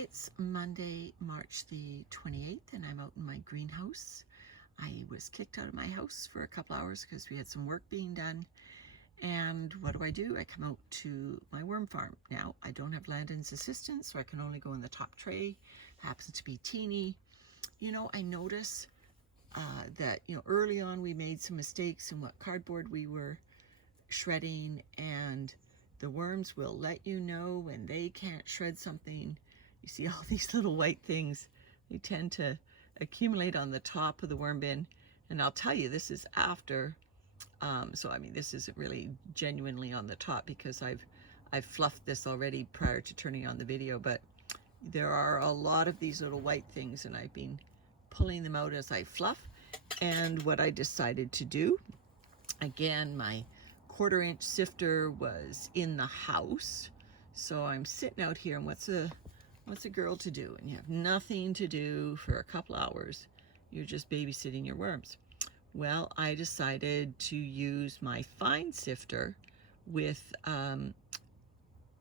It's Monday, March the 28th, and I'm out in my greenhouse. I was kicked out of my house for a couple hours because we had some work being done. And what do? I come out to my worm farm. Now, I don't have Landon's assistance, so I can only go in the top tray. It happens to be Teenie. You know, I notice that, early on we made some mistakes in what cardboard we were shredding, and the worms will let you know when they can't shred something. You see all these little white things. They tend to accumulate on the top of the worm bin. And I'll tell you, this is after, this isn't really genuinely on the top because I've fluffed this already prior to turning on the video, but there are a lot of these little white things, and I've been pulling them out as I fluff. And what I decided to do, again, my 1/4-inch sifter was in the house, so I'm sitting out here, and what's a girl to do? And you have nothing to do for a couple hours. You're just babysitting your worms. Well, I decided to use my fine sifter with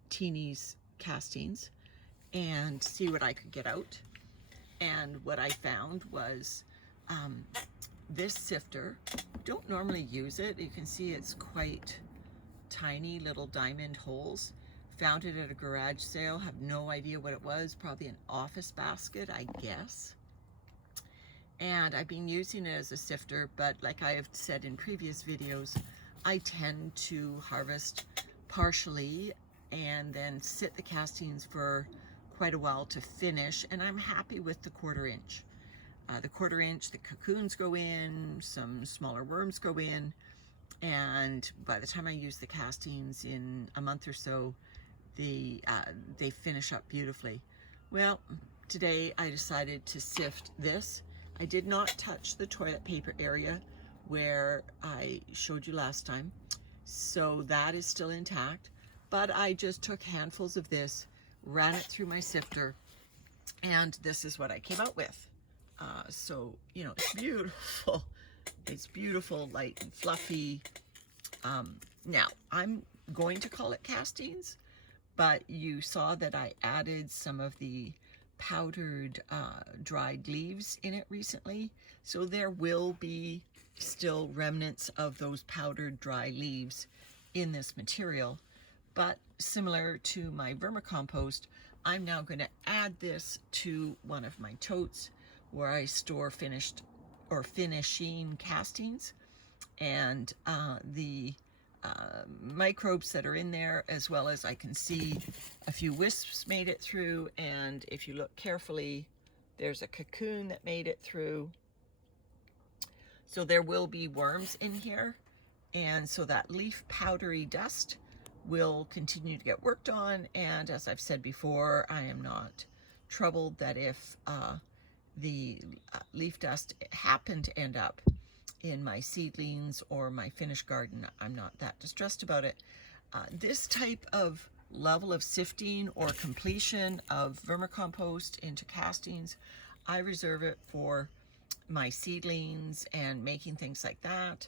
Teenie's castings and see what I could get out. And what I found was this sifter. Don't normally use it. You can see it's quite tiny little diamond holes. Found it at a garage sale. Have no idea what it was. Probably an office basket, I guess. And I've been using it as a sifter, but like I have said in previous videos, I tend to harvest partially and then sit the castings for quite a while to finish, and I'm happy with the 1/4-inch. The 1/4-inch, the cocoons go in, some smaller worms go in, and by the time I use the castings in a month or so, they finish up beautifully. Well, today I decided to sift this. I did not touch the toilet paper area where I showed you last time, so that is still intact, but I just took handfuls of this, ran it through my sifter, and this is what I came out with. So, it's beautiful. It's beautiful, light and fluffy. Now, I'm going to call it castings, but you saw that I added some of the powdered dried leaves in it recently. So there will be still remnants of those powdered dry leaves in this material. But similar to my vermicompost, I'm now going to add this to one of my totes where I store finished or finishing castings, and the microbes that are in there, as well as I can see a few wisps made it through, and if you look carefully, there's a cocoon that made it through. So there will be worms in here, and so that leaf powdery dust will continue to get worked on. And as I've said before, I am not troubled that if the leaf dust happened to end up in my seedlings or my finished garden, I'm not that distressed about it. This type of level of sifting or completion of vermicompost into castings, I reserve it for my seedlings and making things like that.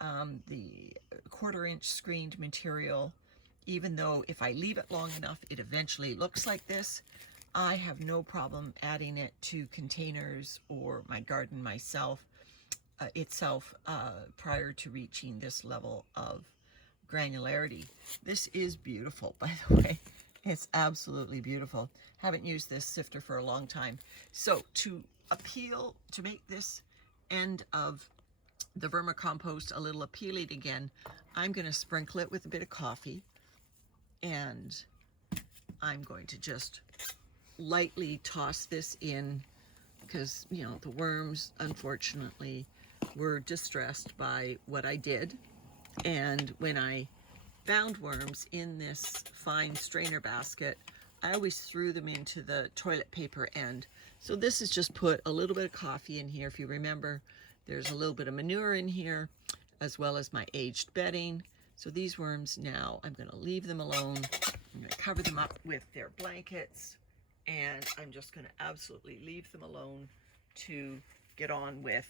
The 1/4-inch screened material, even though if I leave it long enough, it eventually looks like this, I have no problem adding it to containers or my garden itself prior to reaching this level of granularity. This is beautiful, by the way. It's absolutely beautiful. Haven't used this sifter for a long time. So to make this end of the vermicompost a little appealing again, I'm going to sprinkle it with a bit of coffee, and I'm going to just lightly toss this in because, the worms, unfortunately, were distressed by what I did. And when I found worms in this fine strainer basket, I always threw them into the toilet paper end. So this is just put a little bit of coffee in here. If you remember, there's a little bit of manure in here, as well as my aged bedding. So these worms now, I'm going to leave them alone. I'm going to cover them up with their blankets, and I'm just going to absolutely leave them alone to get on with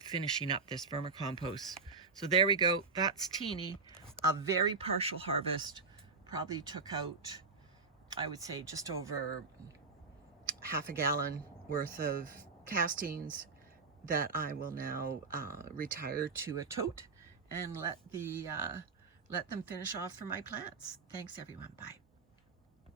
finishing up this vermicompost. So there we go. That's Teenie. A very partial harvest. Probably took out I would say just over half a gallon worth of castings that I will now retire to a tote and let them finish off for my plants. Thanks everyone, bye.